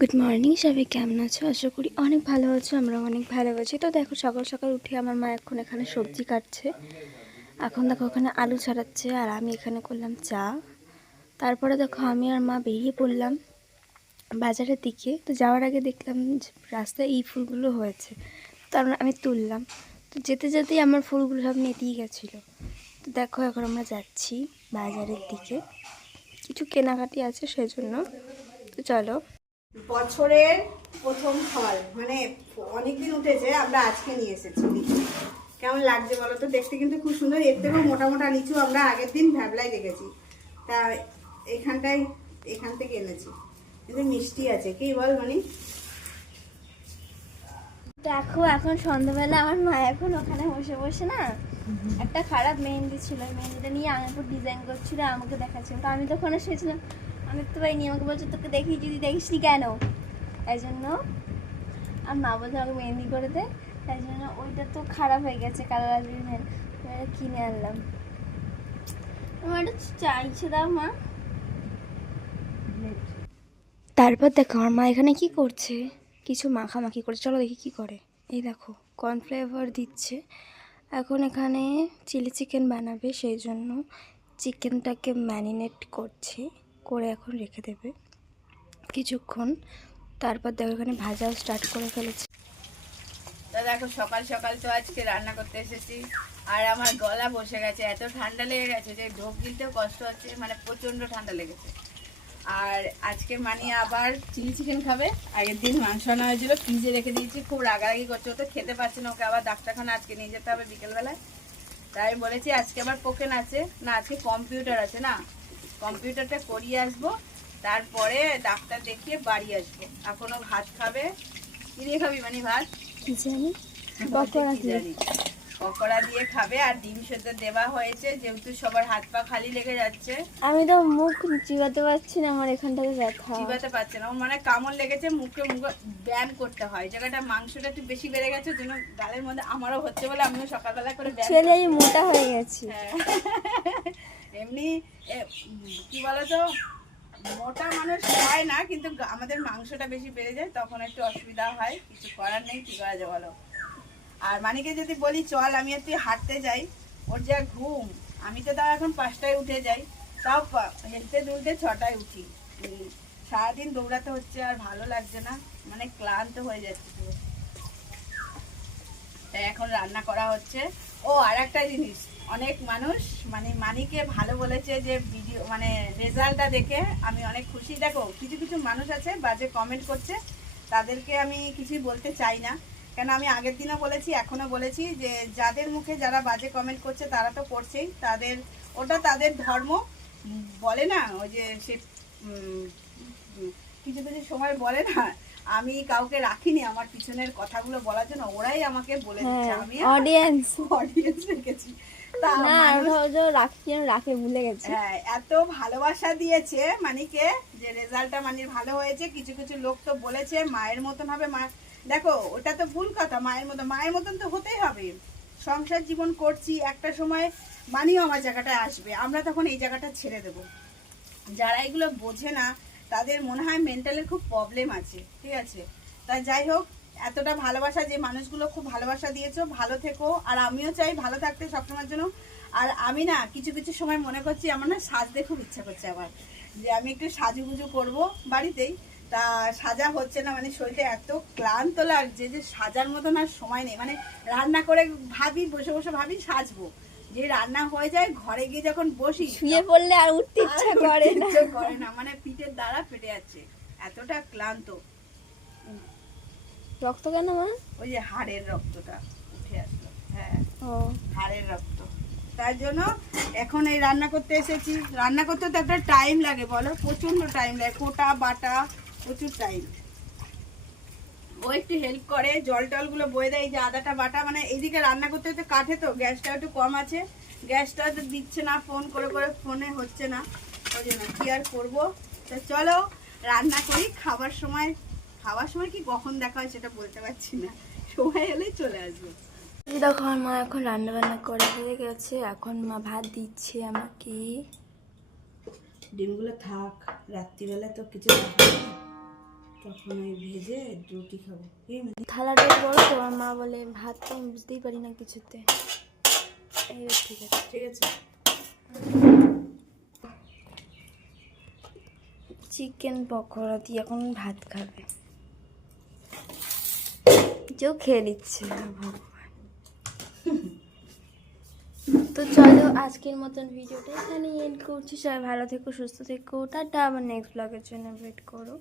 Good morning, সবাই কেমন আছো? আশা করি অনেক ভালো আছো। আমরা অনেক ভালো আছি। তো দেখো, সকাল সকাল উঠে আমার মা এখন এখানে সবজি কাটছে। এখন দেখো ওখানে আলু ছাড়াচ্ছে, আর আমি এখানে করলাম চা। তারপরে দেখো আমি আর মা বেরিয়ে পড়লাম বাজারের দিকে। তো যাওয়ার আগে দেখলাম যে রাস্তায় এই ফুলগুলো হয়েছে, তার আমি তুললাম। তো যেতে যেতেই আমার ফুলগুলো সব নেতিয়ে গেছিলো। তো দেখো এখন আমরা যাচ্ছি বাজারের দিকে, কিছু কেনাকাটি আছে সেজন্য। তো চলো। বছরের প্রথম ফল মানে অনেকদিন উঠেছে, আমরা আজকে নিয়ে এসেছি লিচু। কেমন লাগছে বলো তো? দেখতে কিন্তু খুব সুন্দর। এর থেকেও মোটা মোটা লিচু আমরা আগের দিন ভ্যাবলাই দেখেছি, তা এখান থেকে এনেছি। কিন্তু মিষ্টি আছে, কি বল মানে? দেখো এখন সন্ধ্যাবেলা আমার মা এখন ওখানে বসে বসে না একটা খারাপ মেহেন্দি ছিল, মেহেন্দিটা নিয়ে আমার উপর ডিজাইন করছিল, আমাকে দেখাচ্ছিল। তো আমি তখন এসেছিলাম, আমি দেখতে পাইনি। আমাকে বলছে তোকে দেখি, যদি দেখিস নি কেন? তাই জন্য আর মা বলছে আমাকে মেহেন্দি করে দে। তাই জন্য ওইটা তো খারাপ হয়ে গেছে, কালার আজকে কিনে আনলাম। আমার একটা চাইছে, দাও মা। তারপর দেখো আমার মা এখানে কি করছে, কিছু মাখামাখি করছে। চলো দেখি কি করে। এই দেখো কর্নফ্লেভার দিচ্ছে। এখন এখানে চিলি চিকেন বানাবে, সেই জন্য চিকেনটাকে ম্যারিনেট করছে, করে এখন রেখে দেবে কিছুক্ষণ। তারপর দেখো এখানে ভাজাও স্টার্ট করে ফেলেছে। তা দেখো সকাল সকাল তো আজকে রান্না করতে এসেছি, আর আমার গলা বসে গেছে, এত ঠান্ডা লেগে গেছে যে ঢোক গিলতেও কষ্ট হচ্ছে, মানে প্রচন্ড ঠান্ডা লেগেছে। আর আজকে মানে আবার চিলি চিকেন খাবে। আগের দিন মাংস আনা হয়েছিল, ফ্রিজে রেখে দিয়েছি। খুব রাগারাগি করছে, ও তো খেতে পারছে না, ওকে আবার ডাক্তারখানা আজকে নিয়ে যেতে হবে বিকেলবেলায়। তাই বলেছি আজকে আবার পোকেন আছে না, আজকে কম্পিউটার আছে না, কম্পিউটারটা করিয়ে আসবো, তারপরে ডাক্তার দেখিয়ে বাড়ি আসবো। এখনো ভাত খাবে। কি দিয়ে খাবি মানে ভাত? কি জানি, পকোড়া দিয়ে খাবে, আর ডিম সেদ্ধ দেওয়া হয়েছে, যেহেতু সবার হাত পা খালি লেগে যাচ্ছে। আমি তো মুখ চিবাতে পারছি না, আমার এখানটাতে ব্যথা। চিবাতে পারছে না, ওর মানে কামড় লেগেছে, মুখে ব্যায়াম করতে হয়। জায়গাটা মাংসটা একটু বেশি বেড়ে গেছে, জন্য গালের মধ্যে আমারও হচ্ছে বলে আমিও সকালবেলা করে ছেলে আমি মোটা হয়ে গেছি। এমনি কি বলতো, মোটা মানুষ হয় না, কিন্তু আমাদের মাংসটা বেশি বেড়ে যায়, তখন একটু অসুবিধা হয়। কিছু করার নেই, কি করা যায় বলো? আর মানিকে যদি বলি চল আমি একটু হাঁটতে যাই, ওর যা ঘুম। আমি তো তাও এখন 5টায় উঠে যাই, তাও হেলতে দুলতে 6টায় উঠি। সারাদিন দৌড়াতে হচ্ছে, আর ভালো লাগছে না, মানে ক্লান্ত হয়ে যাচ্ছে পুরো। তাই এখন রান্না করা হচ্ছে। ও আর একটা জিনিস, অনেক মানুষ মানে মানিকে ভালো বলেছে, যে ভিডিও মানে রেজাল্টটা দেখে আমি অনেক খুশি। দেখো কিছু কিছু মানুষ আছে বাজে কমেন্ট করছে, তাদেরকে আমি কিছুই বলতে চাই না। কেন, আমি আগের দিনও বলেছি, এখনও বলেছি, যে যাদের মুখে যারা বাজে কমেন্ট করছে তারা তো করছেই, ওটা তাদের ধর্ম। বলে না ওই যে সে কিছু কিছু সময় বলে না, আমি কাউকে রাখিনি আমার পিছনের কথাগুলো বলার জন্য, ওরাই আমাকে বলে দিচ্ছে। আমি অডিয়েন্স রেখেছি। এত ভালোবাসা দিয়েছে মানিকে, যে রেজাল্টটা মানির ভালো হয়েছে। কিছু কিছু লোক তো বলেছে মায়ের মতন হবে। মা দেখো ওটা তো ভুল কথা, মায়ের মতন তো হতেই হবে। সংসার জীবন করছি, একটা সময় মানিও আমার জায়গাটায় আসবে, আমরা তখন এই জায়গাটা ছেড়ে দেব। যারা এগুলো বোঝে না, তাদের মনে হয় মেন্টালের খুব প্রবলেম আছে, ঠিক আছে? তাই যাই হোক, এতটা ভালোবাসা, যে মানুষগুলো খুব ভালোবাসা দিয়েছো, ভালো থেকো। আর আমিও চাই ভালো থাকতে সবসময়ের জন্য। আর আমি না কিছু কিছু সময় মনে করছি, আমার না সাজতে খুব ইচ্ছা করছে আমার, যে আমি একটু সাজুগুজু করব বাড়িতেই। তা সাজা হচ্ছে না, মানে শরীরটা এত ক্লান্ত লাগছে যে সাজার মতন আর সময় নেই। মানে রান্না করে ভাবি, বসে বসে ভাবি সাজবো, যে রান্না হয়ে যায়, ঘরে গিয়ে যখন বসি শুয়ে পড়লে আর উঠতে ইচ্ছা করে না, মানে পিঠের দ্বারা ফেটে যাচ্ছে, এতটা ক্লান্ত। রক্ত কেন মা? ওই যে হাড়ের রক্তটা উঠে আসলো। হ্যাঁ, হাড়ের রক্ত। তার জন্য এখন এই রান্না করতে এসেছি। রান্না করতে তো একটা টাইম লাগে বলো, প্রচন্ড টাইম লাগে, কোটা বাটা প্রচুর টাইম। ও একটু হেল্প করে, জল টলগুলো বয়ে দেয়, এই যে আদাটা বাটা। মানে এইদিকে রান্না করতে হতে কাঠে, তো গ্যাসটা একটু কম আছে, গ্যাসটা তো দিচ্ছে না, ফোন করে করে ফোনে হচ্ছে না, ওই জন্য কি আর করবো। তো চলো রান্না করি। খাবার সময় কি কখন দেখা হয় সেটা বলতে পারছি না, সময় এলেই চলে আসবো। দেখো আমার মা এখন রান্না বান্না করে হয়ে গেছে, এখন মা ভাত দিচ্ছে আমাকে। ডিমগুলো থাক, রাত্রিবেলা তো কিছু তখন ওই ভেজে রুটি খাবো। থালাটা বড় তো আমার মা বলে ভাত তো আমি বুঝতেই পারি না কিছুতে। এই ঠিক আছে ঠিক আছে। চিকেন পকোড়া দিয়ে এখন ভাত খাবে, কেউ খেয়ে নিচ্ছে ভগবান। তো চলো আজকের মতন ভিডিওটা এখানে এন্ড করছি। সবাই ভালো থেকো, সুস্থ থেকো, টাটা। আবার নেক্সট ব্লগের জন্য ওয়েট করো।